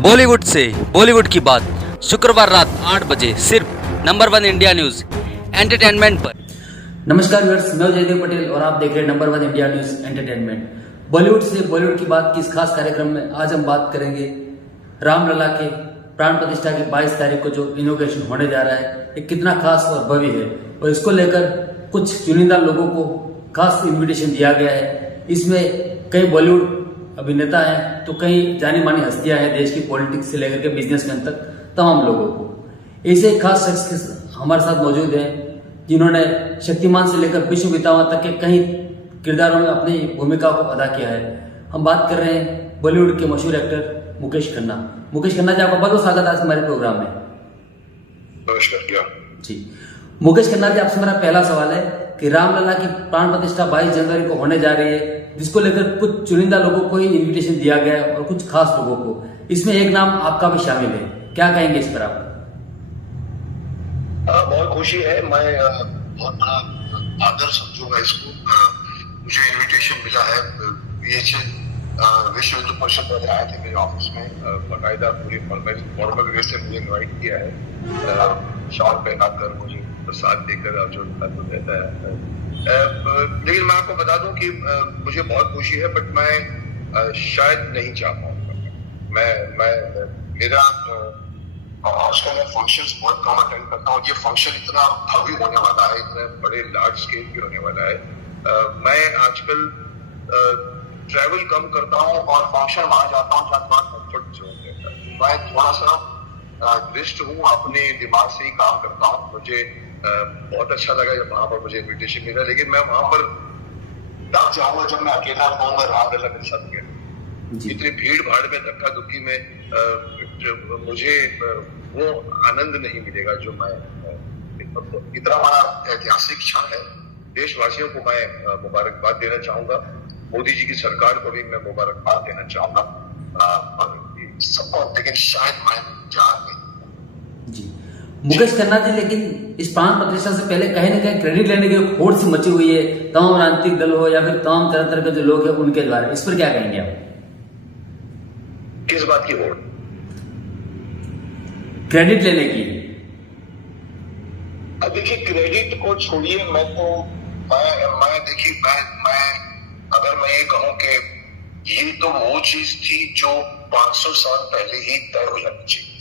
बॉलीवुड से बॉलीवुड की बात शुक्रवार रात 8 बजे सिर्फ नंबर 1 इंडिया न्यूज एंटरटेनमेंट पर। नमस्कार व्यूअर्स, मैं जयदेव पटेल और आप देख रहे हैं number 1 India news entertainment. Bollywood से बॉलीवुड की बात की इस खास कार्यक्रम में आज हम बात करेंगे रामलला के प्राण प्रतिष्ठा की 22 तारीख को जो इनोग्रेशन होने जा रहा है, ये कितना खास और भव्य है और इसको लेकर कुछ चुनिंदा लोगों को खास इन्विटेशन दिया गया है। इसमें कई बॉलीवुड अभिनेता हैं तो कई जानी मानी हस्तियां हैं, देश की पॉलिटिक्स से लेकर के बिजनेसमैन तक तमाम लोगों को। ऐसे खास शख्स हमारे साथ मौजूद हैं जिन्होंने शक्तिमान से लेकर विश्व विजेताओं तक के कई किरदारों में अपनी भूमिका को अदा किया है। हम बात कर रहे हैं बॉलीवुड के मशहूर एक्टर मुकेश खन्ना। मुकेश खन्ना जी, आपका बहुत बहुत स्वागत है आज हमारे प्रोग्राम में। नमस्कार जी मुकेश खन्ना जी, आपसे मेरा पहला सवाल है कि रामलला की प्राण प्रतिष्ठा 22 जनवरी को होने जा रही है, जिसको लेकर कुछ चुनिंदा लोगों को ही इन्विटेशन दिया गया है और कुछ खास लोगों को। इसमें एक नाम आपका भी शामिल है, क्या कहेंगे इस पर आप? बहुत खुशी है। मैं बहुत बड़ा आदर समझूंगा इसको। मुझे इनविटेशन मिला है, विश्व हिंदू परिषद वाले आए थे मेरे ऑफिस में, बाकायदा पूरी फॉर्मल वे से मुझे इन्वाइट किया है, शॉल पहनाकर मुझे प्रसाद देकर जो रहता है। लेकिन मैं आपको बता दूं कि मुझे बहुत खुशी है, बट मैं शायद नहीं जा पाऊंगा। मेरा आजकल मैं फंक्शंस बहुत कम अटेंड करता हूँ। ये फंक्शन इतना भव्य होने वाला है, इतने बड़े लार्ज स्केल पे होने वाला है। मैं आजकल ट्रैवल कम करता हूँ और फंक्शन वहां जाता हूँ जहाँ थोड़ा कंफर्ट जोन रहता है। मैं थोड़ा सा दृष्ट हूँ, अपने दिमाग से ही काम करता हूँ। मुझे बहुत अच्छा लगा जब वहां पर मुझे इन्विटेशन मिला, लेकिन मैं वहां पर तब जाऊंगा जब मैं अकेला रहूंगा, रामलला मेरे साथ गया। इतनी भीड़ भाड़ में, धक्का धुक्की में मुझे वो आनंद नहीं मिलेगा जो मैं इतना बड़ा ऐतिहासिक क्षण है। देशवासियों को मैं मुबारकबाद देना चाहूंगा, मोदी जी की सरकार को भी मैं मुबारकबाद देना चाहूंगा सबको, लेकिन शायद मैं जा नहीं। जी मुकेश खन्ना जी, लेकिन इस प्राण प्रतिष्ठा से पहले कहीं ना कहीं क्रेडिट लेने की होड़ सी मची हुई है, तमाम राजनीतिक दल हो या फिर तमाम तरह तरह के जो लोग हैं उनके द्वारा। इस पर क्या कहेंगे आप? किस बात की होड़? क्रेडिट लेने की। अब देखिए, क्रेडिट को छोड़िए, मैं देखिए मैं अगर मैं ये कहूं कि ये तो वो चीज थी जो 500 साल पहले ही तय हो जानी चाहिए थी।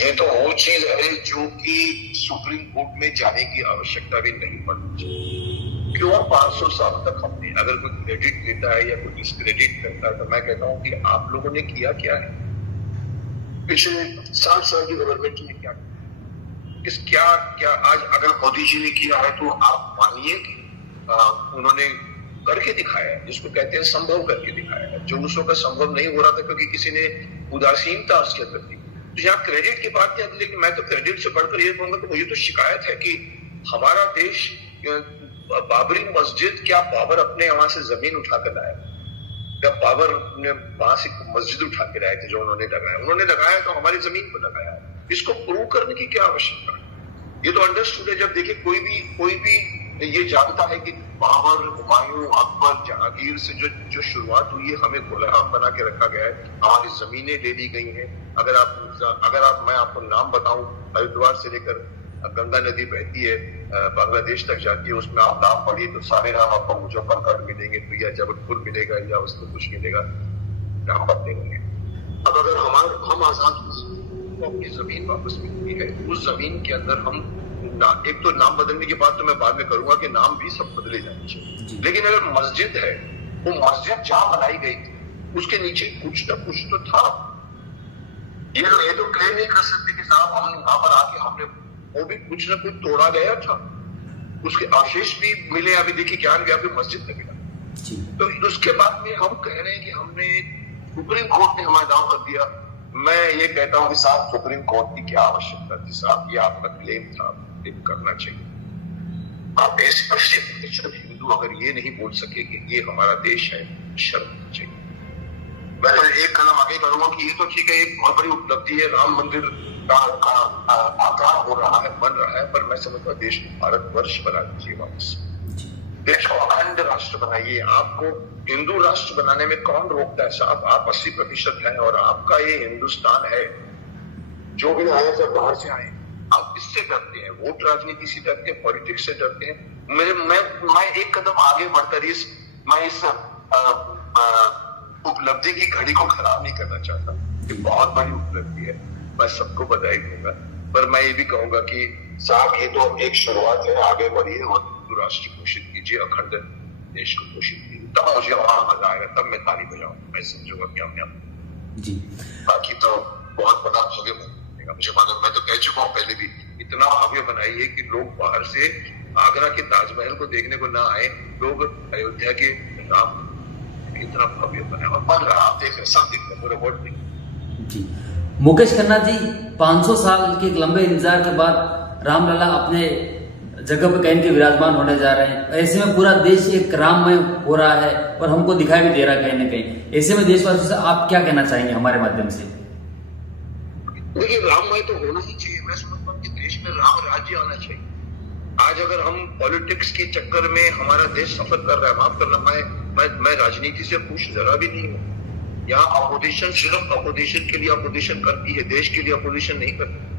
ये तो वो चीज है जो कि सुप्रीम कोर्ट में जाने की आवश्यकता भी नहीं पड़नी चाहिए। क्यों 500 साल तक हमने, अगर कोई क्रेडिट लेता है या कोई डिस्क्रेडिट करता है, तो मैं कहता हूं कि आप लोगों ने किया क्या है? पिछले 7 साल की गवर्नमेंट ने क्या आज अगर मोदी जी ने किया है तो आप मानिए कि उन्होंने करके दिखाया है, जिसको कहते हैं संभव करके दिखाया है, जो उसको का संभव नहीं हो रहा था क्योंकि किसी ने उदासीनता उसके अंदर थी। तो यहाँ क्रेडिट की बात नहीं आती, लेकिन मैं तो क्रेडिट से बढ़कर ये कहूंगा कि मुझे तो शिकायत है कि हमारा देश बाबरी मस्जिद, क्या बाबर अपने वहां से जमीन उठा कर लाया? क्या बाबर ने वहां से मस्जिद उठा के लाए थे जो उन्होंने लगाया तो हमारी जमीन पर लगाया। इसको प्रूव करने की क्या आवश्यकता है? ये तो अंडरस्टूड है। जब देखिए कोई भी ये जानता है कि बाबर, हुमायूं, अकबर, जहांगीर से जो शुरुआत हुई है, हमें गुलाम बना के रखा गया है, हमारी जमीनें ले ली गई हैं। मैं आपको नाम बताऊं, हरिद्वार से लेकर गंगा नदी बहती है, बांग्लादेश तक जाती है, उसमें आप नाम पढ़िए तो सारे नाम आपको मुजफ्फरगढ़ मिलेंगे, तो या जबलपुर मिलेगा या उसमें कुछ मिलेगा, नाम बदलेंगे। अब अगर हम आजाद हुए तो अपनी जमीन वापस मिलती है, उस जमीन के अंदर हम एक तो नाम बदलने की बात तो मैं बाद में करूंगा कि नाम भी सब बदले जाने चाहिए, लेकिन अगर मस्जिद है, वो मस्जिद जहां बनाई गई थी उसके नीचे कुछ ना कुछ तो था। ये तो कह नहीं कर सकते कि साहब हम यहाँ पर आके हमने वो भी कुछ ना कुछ तोड़ा गया था, उसके अवशेष भी मिले। अभी देखिए ज्ञान व्यापी मस्जिद में मिला, तो उसके बाद में हम कह रहे हैं कि हमने, सुप्रीम कोर्ट ने हमारा दाव कर दिया। मैं ये कहता हूँ कि साहब सुप्रीम कोर्ट की क्या आवश्यकता थी साहब? ये आपका क्लेम था, क्लेम करना चाहिए। आप ऐसे हिंदू अगर ये नहीं बोल सके कि ये हमारा देश है, शर्म चाहिए। मैं तो एक कदम आगे करूंगा कि ये तो ठीक है, एक बहुत बड़ी उपलब्धि है, राम मंदिर का आकार हो रहा है, बन रहा है, पर मैं समझता हूँ देश को भारतवर्ष बना दीजिए वापस। देश को अखंड राष्ट्र बनाइए। आपको हिंदू राष्ट्र बनाने में कौन रोकता है साहब? आप 80% हैं और आपका ये हिंदुस्तान है। जो भी आए सब बाहर से आए, आप इससे डरते हैं, वोट राजनीति से डरते हैं, पॉलिटिक्स से डरते हैं। मैं एक कदम आगे बढ़कर मैं इस उपलब्धि की घड़ी को खराब नहीं करना चाहता। ये बहुत बड़ी उपलब्धि है, मैं सबको बधाई दूंगा, पर मैं ये भी कहूंगा कि साहब ये तो एक शुरुआत है, आगे बढ़िए और हिंदू राष्ट्र घोषित कीजिए, अखंड देश को घोषित कीजिए, तब मुझे वहां मजा आएगा, तब मैं ताली बजाऊंगा, मैं समझूंगा क्या जी। बाकी तो बहुत बड़ा भव्य बनेगा, मुझे मालूम, मैं तो कह चुका हूँ पहले भी, इतना भव्य बनाइए कि लोग बाहर से आगरा के ताजमहल को देखने को ना आए, लोग अयोध्या के राम इतना भव्य बना और बन रहा, आप देख रहे, सब देख रहे, पूरे वर्ल्ड में। जी मुकेश खन्ना जी, 500 साल के एक लंबे इंतजार के बाद रामलला अपने जगह पर कहीं के विराजमान होने जा रहे हैं। ऐसे में पूरा देश एक राममय हो रहा है और हमको दिखाई भी दे रहा है कहीं ना कहीं। ऐसे में देशवासियों से आप क्या कहना चाहेंगे हमारे माध्यम से? देखिए, राममय तो होना ही चाहिए। मैं समझता हूँ कि देश में राम राज्य आना चाहिए। आज अगर हम पॉलिटिक्स के चक्कर में हमारा देश सफर कर रहा है, माफ करना, मैं राजनीति से खुश जरा भी नहीं हूँ। यहाँ अपोजिशन सिर्फ अपोजिशन के लिए अपोजिशन करती है, देश के लिए अपोजिशन नहीं करती।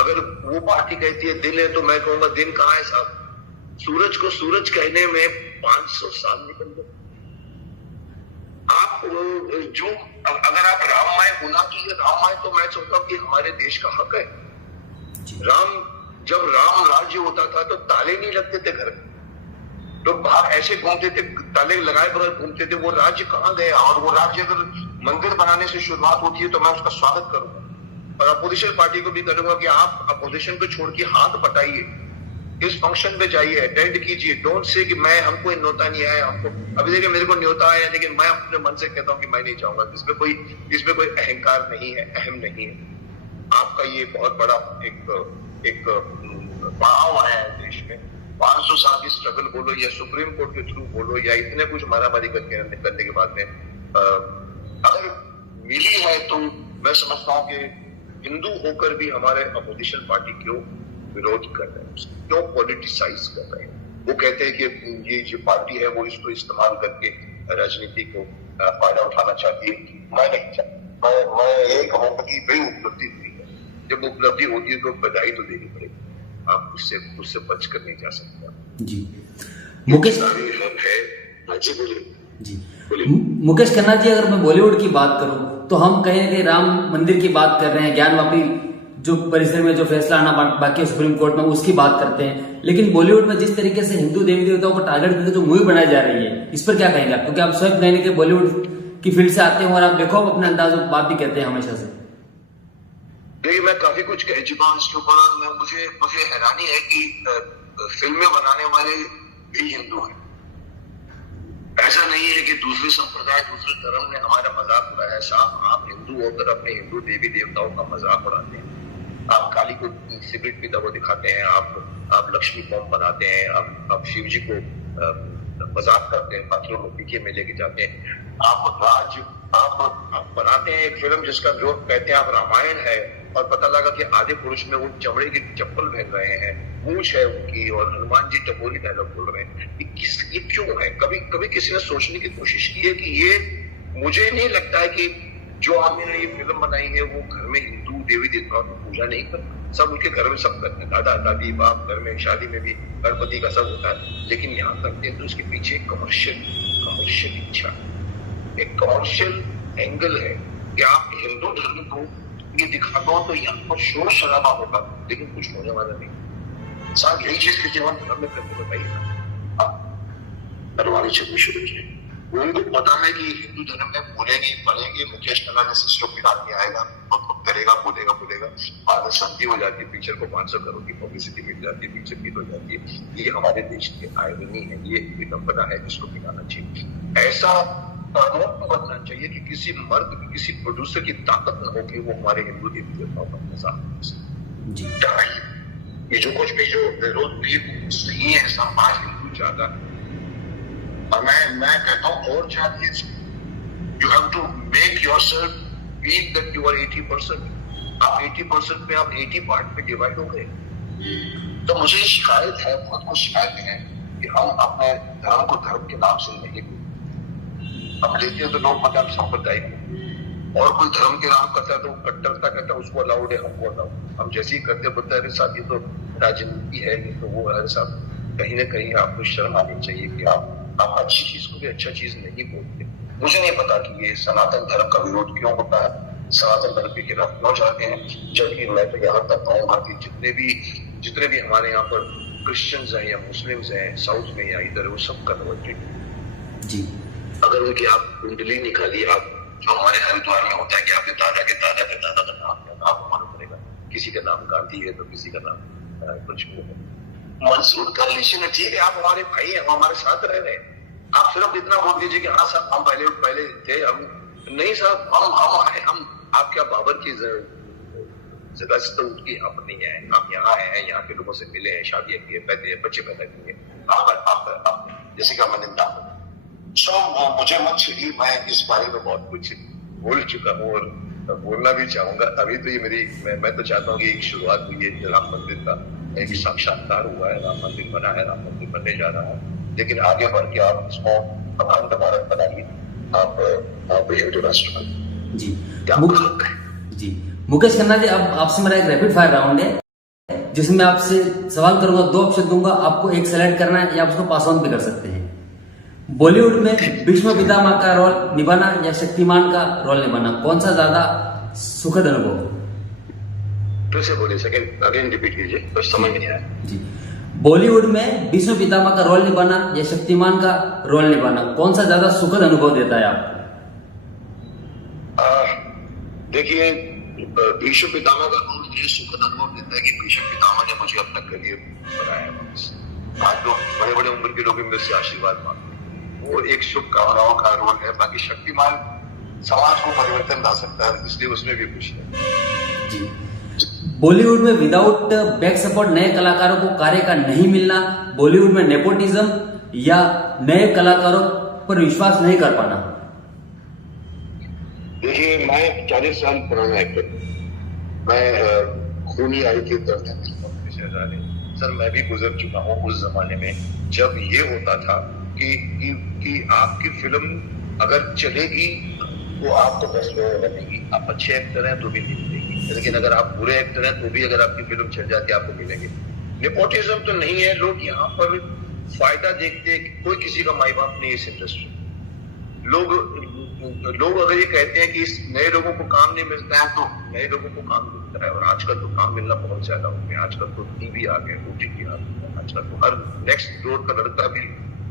अगर वो पार्टी कहती है दिन है, तो मैं कहूंगा दिन कहाँ है साहब? सूरज को सूरज कहने में 500 साल निकल गए। आप जो अगर आप राममय होना चाहिए राममय, तो मैं सोचता हूँ कि हमारे देश का हक है। जब राम राज्य होता था तो ताले नहीं लगते थे घर में, लोग बाहर ऐसे घूमते थे, ताले लगाए बगैर घूमते थे। वो राज्य कहाँ गया? और वो राज्य अगर मंदिर बनाने से शुरुआत होती है तो मैं उसका स्वागत करूंगा, और अपोजिशन पार्टी को भी करूंगा कि आप अपोजिशन को छोड़ के हाथ बटाइए, इस फंक्शन पे जाइए, अटेंड कीजिए। डोंट से कि मैं हमको न्योता नहीं आया, हमको अभी देखिए मेरे को न्योता आया, लेकिन मैं अपने मन से कहता हूँ कि मैं नहीं चाहूंगा। इसमें कोई अहंकार नहीं है, अहम नहीं है। आपका ये बहुत बड़ा एक पड़ाव आया है देश में। 500 साल की स्ट्रगल बोलो या सुप्रीम कोर्ट के थ्रू बोलो या इतने कुछ मारामारी करने के बाद में अगर मिली है, तो मैं समझता हूँ कि हिंदू होकर भी हमारे अपोजिशन पार्टी क्यों विरोध कर रहे हैं, क्यों पॉलिटिसाइज कर रहे हैं। वो कहते हैं कि ये जो पार्टी है वो इसको इस्तेमाल करके राजनीति को फायदा उठाना चाहती है। मैं नहीं चाहता। मैं ये कहूँगा कि बड़ी उपलब्धि हुई है। जब उपलब्धि होती है तो बधाई तो देनी पड़ेगी, आप उससे बच कर नहीं जा सकते। जी मुकेश मुकेश खन्ना जी, अगर मैं बॉलीवुड की बात करूं तो हम कहें कि राम मंदिर की बात कर रहे हैं, ज्ञानवापी जो परिसर में जो फैसला आना बाकी है सुप्रीम कोर्ट में, उसकी बात करते हैं। लेकिन बॉलीवुड में जिस तरीके से हिंदू देवी देवताओं को टारगेट करके जो मूवी बनाई जा रही है, इस पर क्या कहेंगे आप? क्योंकि आप स्वयं कहने के बॉलीवुड की फील्ड से आते हैं और आप देखो अपने अंदाज में बात भी कहते हैं हमेशा से। देखिए, मैं काफी कुछ कह चुका हूँ इसके ऊपर। मुझे हैरानी है कि फिल्में बनाने वाले भी हिंदू हैं। ऐसा नहीं है कि दूसरे संप्रदाय, दूसरे धर्म ने हमारा मजाक उड़ाया। साहब, आप हिंदू होकर अपने हिंदू देवी देवताओं का मजाक उड़ाते हैं। आप काली को सिगरेट पीता हुआ दिखाते हैं, आप लक्ष्मी बम बनाते हैं, आप शिव जी को मजाक करते हैं, पात्रों को पीछे में लेके जाते हैं। आप बनाते हैं एक फिल्म जिसका जो कहते हैं आप रामायण है, और पता लगा कि आधे पुरुष में वो चमड़े की चप्पल पहन रहे हैं, मूछ है उनकी, और हनुमान जी टपोरी डायलॉग बोल रहे हैं। ये क्यों है? कभी किसी ने सोचने की कोशिश की है कि ये, मुझे नहीं लगता है कि जो आदमी ने ये फिल्म बनाई है वो घर में हिंदू देवी देवताओं की पूजा नहीं करता। सब उनके घर में सब करते हैं, दादा दादी बाप, घर में शादी में भी गणपति का सब होता है। लेकिन यहाँ करते हैं तो उसके पीछे एक कमर्शियल इच्छा, एक कमर्शियल एंगल है कि आप हिंदू धर्म को ये दिखा दो तो यहाँ पर शोर शराबा होगा, लेकिन कुछ होने वाला नहीं। साथ यही चीज के जीवन धर्म में करते बताइए, करवानी चाहिए शुरू की। उनको पता है कि हिंदू धर्म में बोलेंगे पढ़ेंगे, मुकेश खन्ना जैसे स्टूपिड आदमी आएगा तो करेगा, बोलेगा, बाद में शांति हो जाती है, पिक्चर को 500 करोड़ की पब्लिसिटी मिल जाती है, पिक्चर हिट हो जाती है। ये हमारे देश की आयरनी है, ये विडंबना है जिसको मिटाना चाहिए। ऐसा कानून बनना चाहिए कि किसी मर्द की, किसी प्रोड्यूसर की ताकत न हो कि वो हमारे हिंदू देवी देवताओं का मजाक। ये जो कुछ भी जो विरोध भी सही है, समाज हिंदू ज्यादा है। मैं कहता हूँ और चाहिए, you have to make yourself feel that you are 80%। आप 80% पे, आप 80 पार्ट में डिवाइड हो गए। तो मुझे शिकायत है, बहुत कुछ शिकायतें हैं कि हम अपने धर्म को धर्म के नाम से नहीं, हम लेते हैं तो लोग मतलब हम सांप्रदायिक, और कोई धर्म के नाम करता है तो कट्टरता कहता है उसको अलाउड है, हमको अलाउड। हम जैसे ही करते बोलते हैं अरे साहब ये तो राजनीति है, ये तो वो है। साहब कहीं ना कहीं आपको शर्म आनी चाहिए कि आप अच्छी चीज को भी अच्छा चीज नहीं बोलते। मुझे नहीं पता कि ये सनातन धर्म का विरोध क्यों होता है, सनातन धर्म के खिलाफ क्यों जाते हैं, जबकि मैं तो यहाँ तक कहूँगा कि जितने भी हमारे यहाँ पर क्रिश्चियंस हैं या मुस्लिम्स हैं साउथ में या इधर, वो सब कन्वर्टेड जी। अगर उनकी आप कुंडली निकालिए, आप जो हमारे हरिद्वार में होता है कि आपके दादा के दादा के दादा का नाम है, आपको मालूम पड़ेगा किसी का नाम गांधी है तो किसी का नाम कुछ मंसूर कर लीजिए, ठीक है आप हमारे भाई हैं, हम हमारे साथ रह रहे हैं। आप सिर्फ इतना बोल दीजिए कि हाँ साहब हम पहले थे, हम नहीं साहब हम आए, हम आप क्या बाबर की जगह से तो उनकी आप नहीं है, आप यहाँ आए हैं, यहाँ के लोगों से मिले हैं, शादियां की है, बच्चे पैदा किए, आप जैसे कि मैंने निंदा मुझे मत छेड़िए, मैं इस बारे में बहुत कुछ बोल चुका हूँ और बोलना भी चाहूंगा। अभी तो ये मैं तो चाहता हूँ कि एक शुरुआत हुई है राम मंदिर का, एक साक्षात्कार हुआ है, राम मंदिर बना है, राम मंदिर बनने जा रहा है, लेकिन आगे बढ़ के आप इसको अखंड भारत बनाइए, आप राष्ट्रपति जी। क्या जी मुकेश खन्ना जी, अब आपसे मेरा एक रैपिड फायर राउंड है जिसमें आपसे सवाल करूंगा, 2 ऑप्शन दूंगा, आपको एक सेलेक्ट करना है या आप उसको पास ऑन भी कर सकते हैं। बॉलीवुड में भीष्म पितामह का रोल निभाना या शक्तिमान का रोल निभाना, कौन सा ज्यादा सुखद अनुभव? फिर से बोलिए, सेकंड अगेन रिपीट कीजिए, कुछ समझ नहीं आया जी। बॉलीवुड में भीष्म पितामह का रोल निभाना या शक्तिमान का रोल निभाना, कौन सा ज्यादा सुखद अनुभव देता है आपको? देखिए भीष्म पितामह का रोल मुझे सुखद अनुभव देता है कि भीष्म पितामह ने मुझे अपना करियर बनाया। आज लोग बड़े बड़े उम्र के लोग मेरे से आशीर्वाद मांगते, वो एक शुभकामनाओं का रोल है। बाकी शक्तिमान समाज को परिवर्तन ला सकता है, इसलिए उसमें भी खुशी है जी। बॉलीवुड में विदाउट बैक सपोर्ट नए कलाकारों को कार्य का नहीं मिलना, बॉलीवुड में नेपोटिज्म या नए कलाकारों पर विश्वास नहीं कर पाना? देखिए मैं 40 साल पुराना एक्टर, मैं खूनी आई के दर्द सर, मैं भी गुजर चुका हूँ उस जमाने में जब ये होता था कि आपकी फिल्म अगर चलेगी तो आपको 10 लोग बनेगी, आप अच्छे एक्टर हैं तो भी नहीं मिलेगी, लेकिन अगर आप बुरे एक्टर हैं तो भी अगर आपकी फिल्म चल जाती है आपको मिलेंगे। नेपोटिज्म तो नहीं है, लोग यहाँ पर फायदा देखते हैं कि कोई किसी का माई बाप नहीं इस इंडस्ट्री। लोग अगर ये कहते हैं कि इस नए लोगों को काम नहीं मिलता है तो नए लोगों को काम मिलता है, और आजकल तो काम मिलना बहुत ज्यादा हो गया। आजकल तो टीवी आ गए, ओटीटी आ गया, आजकल तो हर नेक्स्ट फ्लोर का लड़का भी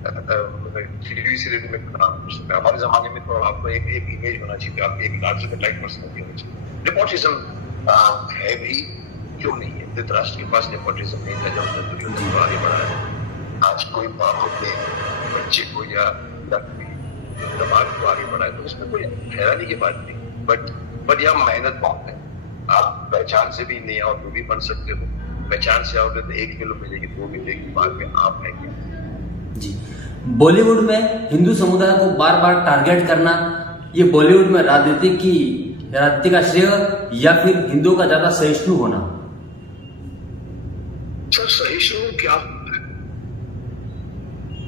टीवी सीरियल में काम कर सकता है। हमारे जमाने में तो आपको एक इमेज होना चाहिए, आप एक लार्जर टाइप पर्सनैलिटी होनी चाहिए। नेपोटिज्म है भी, क्यों नहीं है? धृतराष्ट्र के पास नेपोटिज्म नहीं था जब उसने दुर्योधन को आगे बढ़ाया। आज कोई बाप अपने बच्चे को या दमाग को आगे बढ़ाए तो उसमें कोई हैरानी की बात नहीं, बट यह मेहनत बहुत है। आप पहचान से भी नहीं आओ तो भी बन सकते हो, पहचान से आओगे तो 1 किलो मिलेगी, 2 मिलेगी, बाद में आप है क्या जी। बॉलीवुड में हिंदू समुदाय को बार बार टारगेट करना, ये बॉलीवुड में राजनीति का श्रेय या फिर हिंदुओं का ज्यादा सहिष्णु होना? सर सहिष्णु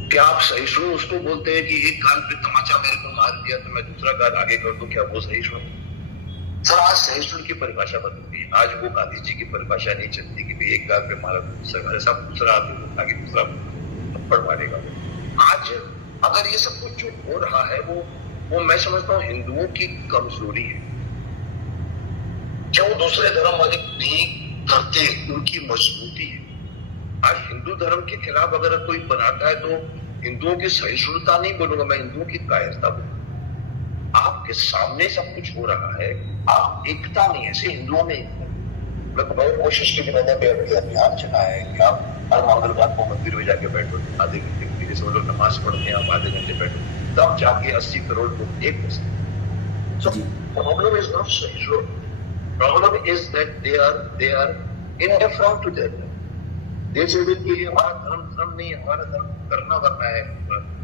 क्या आप सहिष्णु उसको बोलते हैं कि एक गाल पे तमाचा मेरे को मार दिया तो मैं दूसरा गाल आगे कर दूं, क्या वो सहिष्णु? सर आज सहिष्णु की परिभाषा बदल गई। आज वो गांधी जी की परिभाषा नहीं चलती कि भाई एक गाल पे मारा दूसरा गाल, ऐसा दूसरा आगे दूसरा थप्पड़ मारेगा। आज अगर ये सब कुछ जो हो रहा है वो मैं समझता हूँ हिंदुओं की कमजोरी है, जो दूसरे धर्म वाले नहीं करते, उनकी मजबूती है। आज हिंदू धर्म के खिलाफ अगर कोई बनाता है तो हिंदुओं की सहिष्णुता नहीं बोलूंगा मैं, हिंदुओं की कायरता बोलूंगा। आपके सामने सब कुछ हो रहा है, आप एकता नहीं, ऐसे हिंदुओं में मैं बहुत कोशिश की मैंने अभियान चलाया है कि आप हर मंगलवार को मंदिर में जाके बैठो, आधे घंटे के लिए, जैसे वो लोग नमाज पढ़ते हैं, आप आधे घंटे बैठो, तब जाके 80 करोड़ लोग एक हो सकते। So problem is not सहिष्णु, problem is that they are indifferent to their धर्म। जैसे कि हमारा धर्म नहीं है, हमारा धर्म करना है,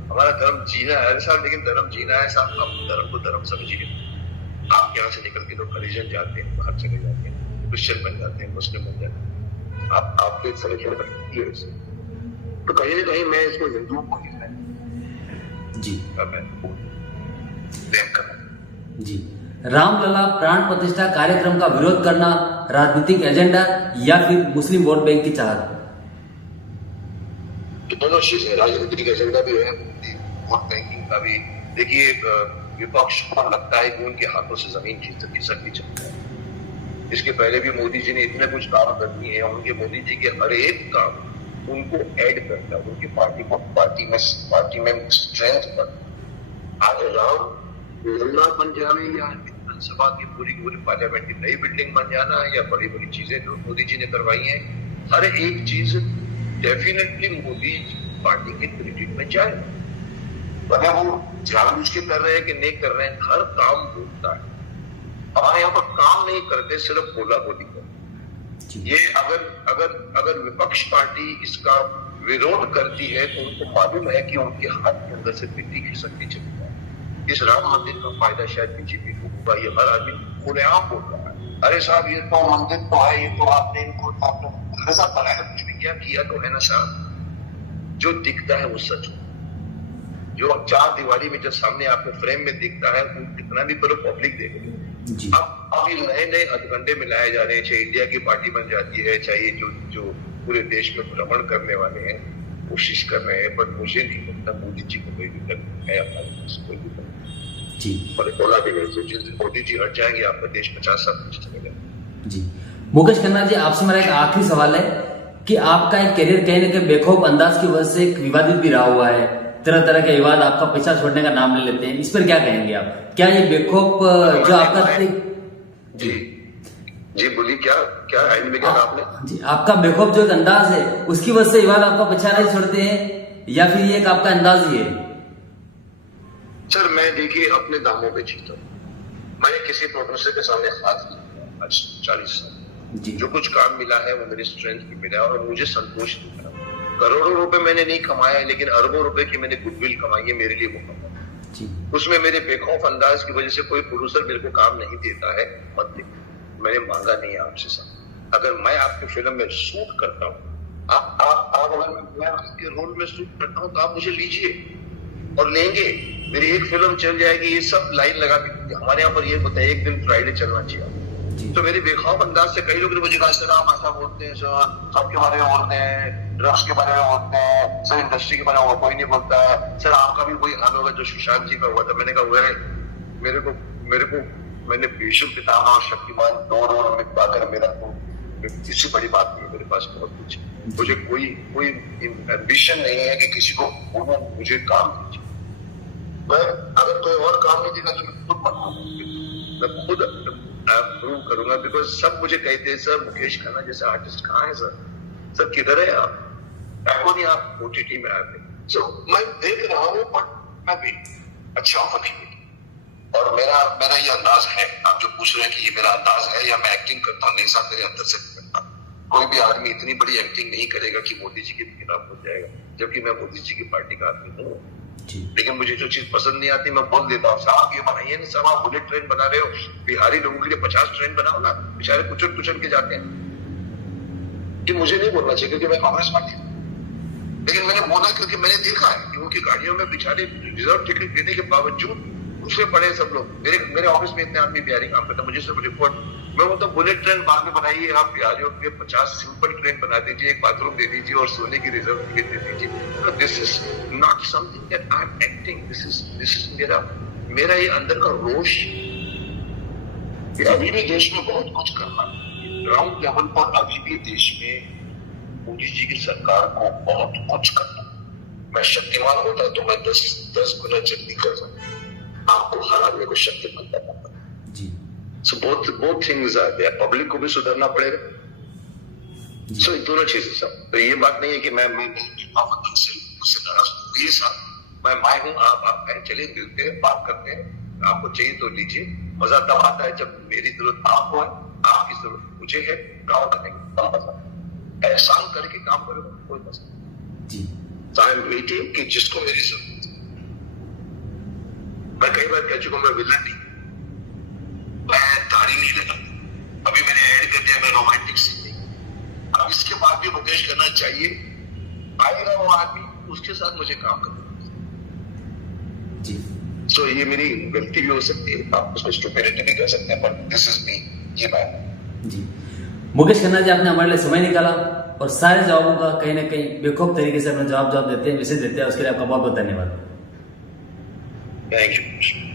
हमारा धर्म जीना है साहब, लेकिन धर्म जीना है साहब, आप धर्म को धर्म समझिए। आप यहाँ से निकल के लोग हरिजन जाते हैं, बाहर चले जाते हैं, क्रिश्चियन बन जाते हैं, मुस्लिम बन जाते हैं, आपके सभी तो कहीं ना कहीं मैं इसको हिंदुओं को ही जी ब्लेम कर रहा हूं। जी। रामलला प्राण प्रतिष्ठा कार्यक्रम का विरोध करना राजनीतिक एजेंडा या फिर मुस्लिम वोट बैंक की चाहत? दोनों चीजें, राजनीतिक एजेंडा भी है, वोट बैंकिंग का भी। देखिए, विपक्ष को लगता है कि उनके हाथों से जमीन खिसक नहीं चलता है। इसके पहले भी मोदी जी ने इतने कुछ काम कर दिए हैं, उनके मोदी जी के हर एक काम उनको ऐड करता है, उनकी पार्टी में स्ट्रेंथ पर। आज राम लल्ला बन जाने या विधानसभा की पूरी पार्लियामेंट की नई बिल्डिंग बन जाना या बड़ी बड़ी चीजें जो मोदी जी ने करवाई हैं, हर एक चीज डेफिनेटली मोदी पार्टी के क्रेडिट में जाए। भले वो जानबूझ के कर रहे हैं कि नहीं कर रहे हैं, हर काम बोलता है। हमारे यहाँ पर काम नहीं करते, सिर्फ बोला बोली करते। ये अगर विपक्ष पार्टी इसका विरोध करती है तो उनको मालूम है कि उनके हाथ के अंदर से मिट्टी खिसकती चली है। इस राम मंदिर का फायदा शायद बीजेपी को होगा, ये हर आदमी खुलेआम बोल रहा है। अरे साहब, ये तो मंदिर तो है, ये तो आपने इनको ऐसा बनाया, कुछ भी किया तो है ना साहब। जो दिखता है वो सच हो, जो चार दीवारी में जो सामने आपको फ्रेम में दिखता है वो कितना भी करो पब्लिक देखेगी। अब अभी नए हथकंडे मिलाए जा रहे हैं, चाहे इंडिया की पार्टी बन जाती है, चाहे जो पूरे देश में भ्रमण करने वाले हैं कोशिश कर रहे हैं, पर मुझे नहीं लगता मोदी जी को कोई दिक्कत है, कोई दिक्कत जी। और बोला भी नहीं, जिस दिन मोदी जी हट जाएंगे आपका देश 50 साल पीछे चलेगा। जी। मुकेश खन्ना जी, आपसे मेरा एक आखिरी सवाल है कि आपका एक करियर कहीं ना कहीं बेखौफ अंदाज की वजह से एक विवादित भी रहा हुआ है, तरह तरह के विवाद आपका पीछा छोड़ने का नाम ले लेते हैं, इस पर क्या कहेंगे आप? क्या ये बेखौफ जो आपका जी बोलिए, क्या आइन में क्या आपने? जी, आपका बेखौफ जो एक अंदाज है उसकी वजह से विवाद आपका पीछा नहीं छोड़ते हैं या फिर ये एक आपका अंदाज ही है? सर, मैं देखिए अपने दामों पे जीता हूँ। मैंने किसी प्रोड्यूसर के सामने हाथ नहीं दिया आज 40 साल। जो कुछ काम मिला है वो मेरी स्ट्रेंथ की मिला और मुझे संतोष मिला। करोड़ों रुपए मैंने नहीं कमाए, लेकिन अरबों रुपए की मैंने गुडविल कमाई है, मेरे लिए वो कमाई। उसमें मेरे बेखौफ अंदाज की वजह से कोई प्रोड्यूसर मेरे को काम नहीं देता है, मत देखो। मैंने मांगा नहीं है आपसे साहब। अगर मैं आपकी फिल्म में शूट करता हूँ, आप अगर मैं आपके रोल में शूट करता हूँ तो आप मुझे लीजिए और लेंगे। मेरी एक फिल्म चल जाएगी, ये सब लाइन लगा के हमारे यहाँ पर ये होता है एक दिन फ्राइडे चलना चाहिए। तो मेरे बेखौफ अंदाज से कई लोग ने मुझे कहा, सर आप ऐसा बोलते हैं, सर सबके बारे में बोलते हैं, ड्रग्स के बारे में बोलते हैं, सर इंडस्ट्री के बारे में कोई नहीं बोलता है, सर आपका भी वही हाल होगा जो सुशांत जी का हुआ था। मैंने कहा हुआ है, मेरे को मैंने भीष्म पितामह और शक्तिमान 2 रोल में पाकर मेरा तो किसी बड़ी बात नहीं है, मेरे पास बहुत कुछ है। मुझे कोई एम्बिशन नहीं है कि किसी को बोलूं मुझे काम दीजिए। मैं अगर कोई और काम नहीं देगा तो मैं खुद बनाऊंगा, मैं खुद प्रूव करूंगा। बिकॉज सब मुझे कहते हैं, सर मुकेश खन्ना जैसे आर्टिस्ट कहाँ है सर किधर है आप? क्यों नहीं आप OTT में आते? सो मैं देख रहा हूँ, बट मैं भी अच्छा ऑफर नहीं मिली। और मेरा ये अंदाज है, आप जो पूछ रहे हैं कि ये मेरा अंदाज है या मैं एक्टिंग करता हूँ, नहीं साहब, मेरे अंदर से करता। कोई भी आदमी इतनी बड़ी एक्टिंग नहीं करेगा कि मोदी जी के खिलाफ हो जाएगा, जबकि मैं मोदी जी की पार्टी का आदमी हूँ। लेकिन मुझे जो चीज पसंद नहीं आती मैं बोल देता हूँ, साहब ये बनाइए ना, साहब आप बुलेट ट्रेन बना रहे हो, बिहारी लोगों के लिए 50 ट्रेन बनाओ ना, बेचारे कुचल के जाते हैं। कि मुझे नहीं बोलना चाहिए क्योंकि मैं कांग्रेस पार्टी हूँ, लेकिन मैंने बोला क्योंकि मैंने देखा है कि उनकी गाड़ियों में बेचारे रिजर्व टिकट देने के बावजूद उससे पड़े सब लोग। मेरे ऑफिस में इतने आदमी बिहारी काम करता, मुझे सब रिपोर्ट, मैं बोलता बुलेट ट्रेन बाद में बनाइए, आप बिहारियों के 50 सिंपल ट्रेन बना दीजिए, एक बाथरूम दे दीजिए और सोने की रिजर्व टिकट दे दीजिए। This is not something that I am acting, this is मेरा ये अंदर का रोष। अभी भी देश में बहुत कुछ करना, ग्राउंड लेवल पर अभी भी देश में मोदी जी की सरकार को बहुत कुछ करना। मैं शक्तिमान होता तो मैं 10 गुना जल्दी कर सकता, आपको हर आदमी को शक्तिमान करना पड़ता। So both things are there. Public को भी सुधरना पड़ेगा। So दोनों चीजें सब। तो ये बात नहीं है कि मैं उससे नाराज हूँ। ये साथ मैं हूँ, आप हैं, चलिए मिलते हैं, बात करते हैं, आपको चाहिए तो लीजिए। मजा तब आता है जब मेरी जरूरत आपको है, आपकी जरूरत मुझे है, काम करेंगे तब मजा। एहसान करके काम करोगे कोई मजा नहीं। So I am waiting कि जिसको मेरी जरूरत है। मैं कई बार कह चुका हूँ, मैं विलन नहीं, मैं दाढ़ी नहीं लगा, अभी मैंने ऐड कर दिया मैं रोमांटिक सीन नहीं। अब इसके बाद भी मुकेश खन्ना चाहिए आएगा वो आदमी, उसके साथ मुझे काम करना जी सो ये मेरी गलती भी हो सकती है, आप उसको स्टुपिडिटी भी कह सकते हैं, बट दिस इज मी, ये बात। जी मुकेश खन्ना जी, आपने हमारे लिए समय निकाला और सारे जवाबों का कहीं ना कहीं बेखौफ तरीके से अपना जवाब देते हैं, मैसेज देते हैं, उसके लिए आपका बहुत बहुत धन्यवाद। Thank you.